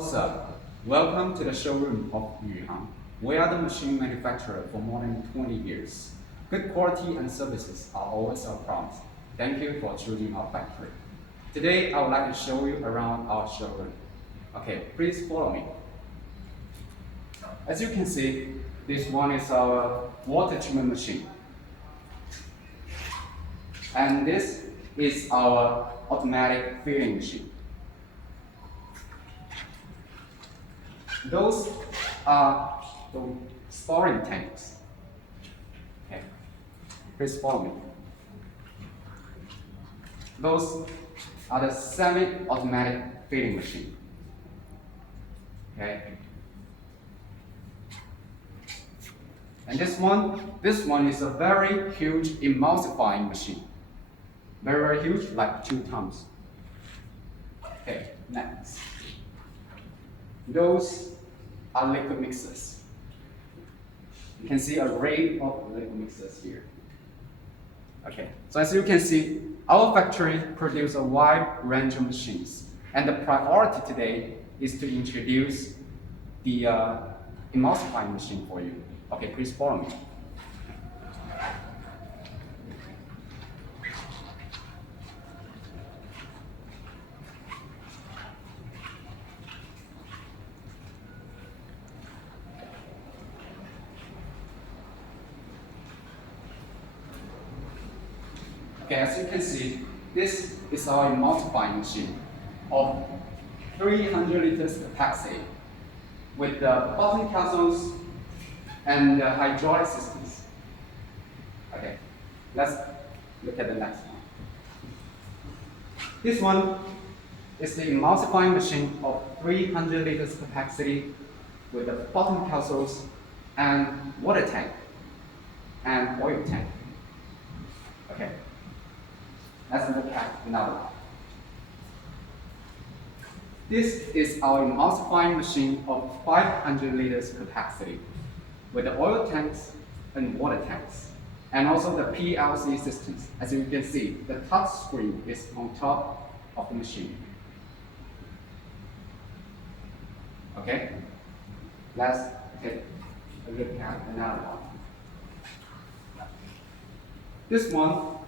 Sir, welcome to the showroom of Yuhang. We are the machine manufacturer for more than 20 years. Good quality and services are always our promise. Thank you for choosing our factory. Today, I would like to show you around our showroom. Okay, please follow me. As you can see, this one is our water treatment machine. And this is our automatic filling machine. Those are the storing tanks. Okay, please follow me. Those are the semi-automatic filling machine. Okay. And this one is a very huge emulsifying machine. Very huge, like 2 tons. Okay, next. Those are liquid mixers. You can see an array of liquid mixers here. Okay, so as you can see, our factory produces a wide range of machines, and the priority today is to introduce the emulsifying machine for you. Okay, please follow me. Okay, as you can see, this is our emulsifying machine of 300 liters capacity with the bottom capsules and the hydraulic systems. Okay, let's look at the next one. This one is the emulsifying machine of 300 liters capacity with the bottom capsules and water tank and oil tank. Okay. Let's look at another one. This is our emulsifying machine of 500 liters capacity with the oil tanks and water tanks, and also the PLC systems. As you can see, the touch screen is on top of the machine. Okay, let's take a look at another one. This one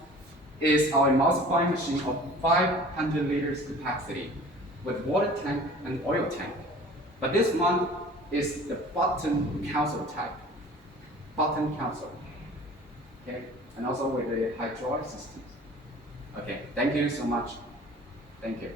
is our emulsifying machine of 500 liters capacity with water tank and oil tank. But this one is the bottom capsule type. Bottom capsule. Okay, and also with the hydraulic systems. Okay, thank you so much. Thank you.